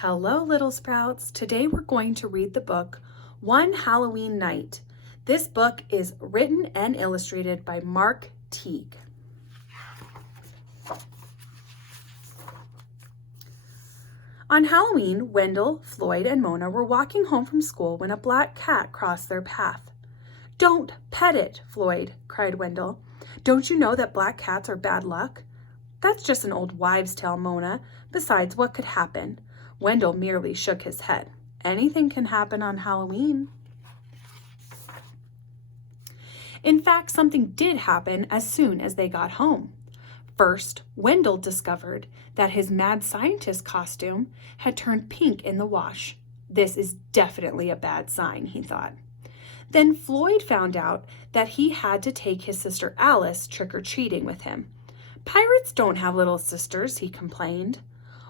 Hello, little sprouts. Today we're going to read the book One Halloween Night. This book is written and illustrated by Mark Teague. On Halloween, Wendell, Floyd, and Mona were walking home from school when a black cat crossed their path. "Don't pet it, Floyd," cried Wendell. "Don't you know that black cats are bad luck?" "That's just an old wives' tale, Mona. Besides, what could happen?" Wendell merely shook his head. "Anything can happen on Halloween." In fact, something did happen as soon as they got home. First, Wendell discovered that his mad scientist costume had turned pink in the wash. This is definitely a bad sign, he thought. Then Floyd found out that he had to take his sister Alice trick-or-treating with him. "Pirates don't have little sisters," he complained.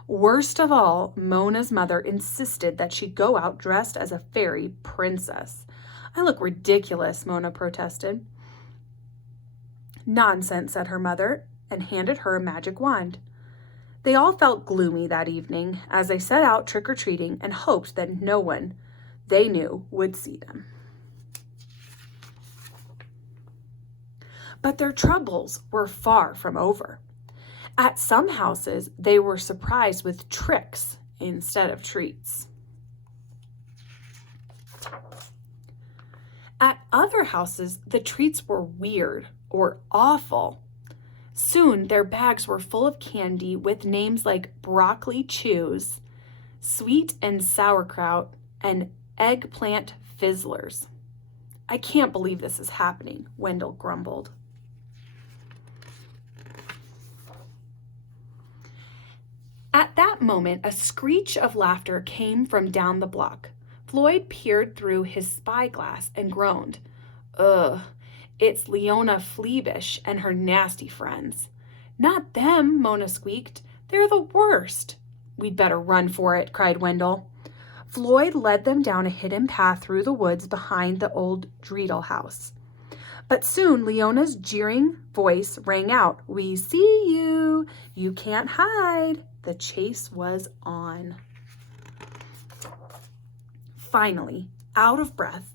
Worst of all, Mona's mother insisted that she go out dressed as a fairy princess. "I look ridiculous," Mona protested. "Nonsense," said her mother, and handed her a magic wand. They all felt gloomy that evening as they set out trick-or-treating and hoped that no one they knew would see them. But their troubles were far from over. At some houses, they were surprised with tricks instead of treats. At other houses, the treats were weird or awful. Soon, their bags were full of candy with names like broccoli chews, sweet and sauerkraut, and eggplant fizzlers. "I can't believe this is happening," Wendell grumbled. At that moment, a screech of laughter came from down the block. Floyd peered through his spyglass and groaned. "Ugh, it's Leona Fleabish and her nasty friends." "Not them," Mona squeaked. "They're the worst." "We'd better run for it," cried Wendell. Floyd led them down a hidden path through the woods behind the old Dreidel house. But soon Leona's jeering voice rang out, "We see you. You can't hide." The chase was on. Finally, out of breath,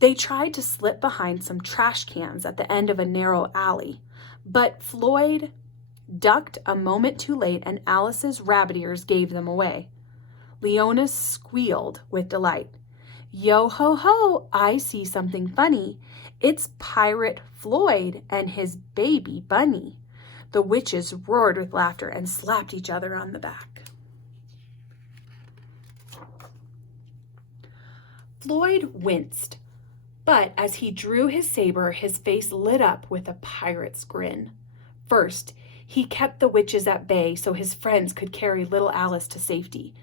they tried to slip behind some trash cans at the end of a narrow alley, but Floyd ducked a moment too late and Alice's rabbit ears gave them away. Leona squealed with delight. "Yo ho ho, I see something funny. It's Pirate Floyd and his baby bunny." The witches roared with laughter and slapped each other on the back. Floyd winced, but as he drew his saber, his face lit up with a pirate's grin. First, he kept the witches at bay so his friends could carry little Alice to safety.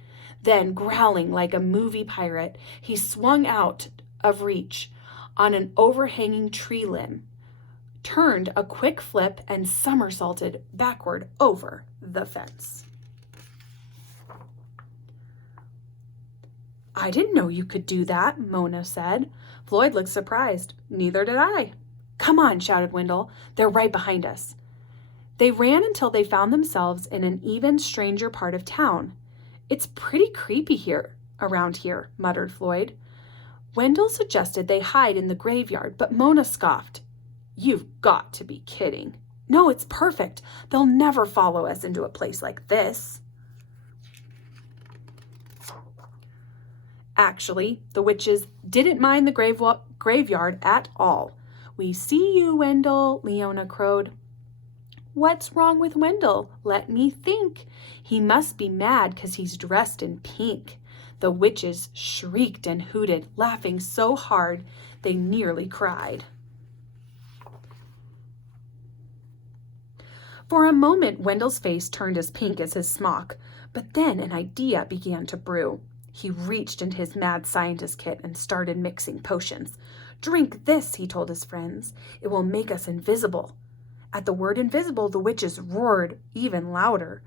Then, growling like a movie pirate, he swung out of reach on an overhanging tree limb, turned a quick flip, and somersaulted backward over the fence. "I didn't know you could do that," Mona said. Floyd looked surprised. "Neither did I." "Come on," shouted Wendell. "They're right behind us." They ran until they found themselves in an even stranger part of town. "It's pretty creepy around here," muttered Floyd. Wendell suggested they hide in the graveyard, but Mona scoffed. "You've got to be kidding." "No, it's perfect. They'll never follow us into a place like this." Actually, the witches didn't mind the graveyard at all. "We see you, Wendell," Leona crowed. "What's wrong with Wendell? Let me think. He must be mad 'cause he's dressed in pink." The witches shrieked and hooted, laughing so hard they nearly cried. For a moment, Wendell's face turned as pink as his smock, but then an idea began to brew. He reached into his mad scientist kit and started mixing potions. "Drink this," he told his friends. "It will make us invisible." At the word invisible, the witches roared even louder,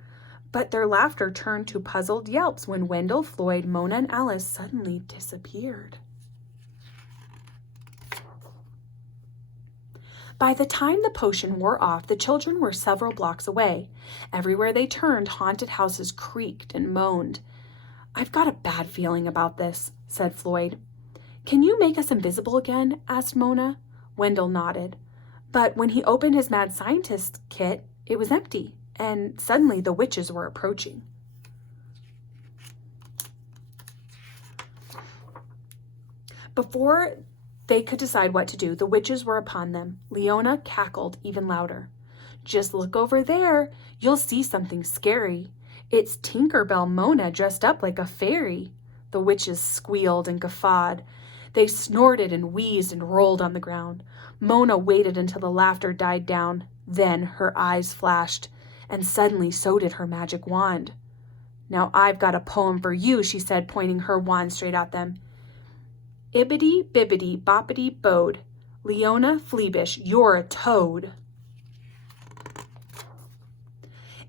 but their laughter turned to puzzled yelps when Wendell, Floyd, Mona, and Alice suddenly disappeared. By the time the potion wore off, the children were several blocks away. Everywhere they turned, haunted houses creaked and moaned. I've got a bad feeling about this, said Floyd. Can you make us invisible again? Asked Mona. Wendell nodded. But when he opened his mad scientist kit, it was empty, and suddenly the witches were approaching. Before they could decide what to do, the witches were upon them. Leona cackled even louder. Just look over there. You'll see something scary. It's Tinkerbell Mona dressed up like a fairy. The witches squealed and guffawed. They snorted and wheezed and rolled on the ground. Mona waited until the laughter died down. Then her eyes flashed, and suddenly so did her magic wand. Now I've got a poem for you, she said, pointing her wand straight at them. Ibbity bibbity boppity bode. Leona Fleabish, you're a toad.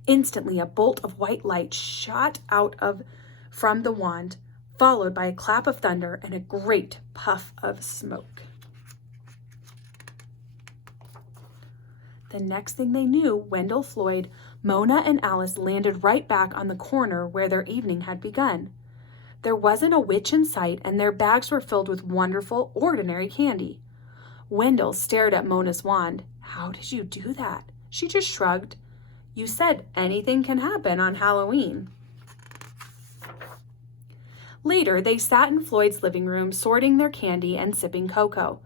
Instantly a bolt of white light shot out from the wand, followed by a clap of thunder and a great puff of smoke. The next thing they knew, Wendell, Floyd, Mona, and Alice landed right back on the corner where their evening had begun. There wasn't a witch in sight, and their bags were filled with wonderful, ordinary candy. Wendell stared at Mona's wand. How did you do that? She just shrugged. You said anything can happen on Halloween. Later, they sat in Floyd's living room, sorting their candy and sipping cocoa.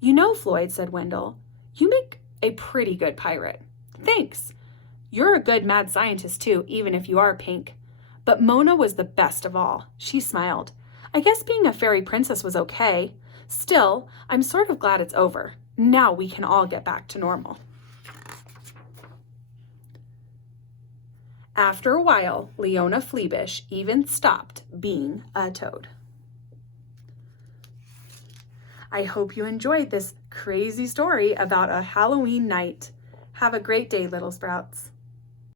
You know, Floyd, said Wendell, you make a pretty good pirate. Thanks. You're a good mad scientist, too, even if you are pink. But Mona was the best of all. She smiled. I guess being a fairy princess was okay. Still, I'm sort of glad it's over. Now we can all get back to normal. After a while, Leona Fleabish even stopped being a toad. I hope you enjoyed this crazy story about a Halloween night. Have a great day, little sprouts.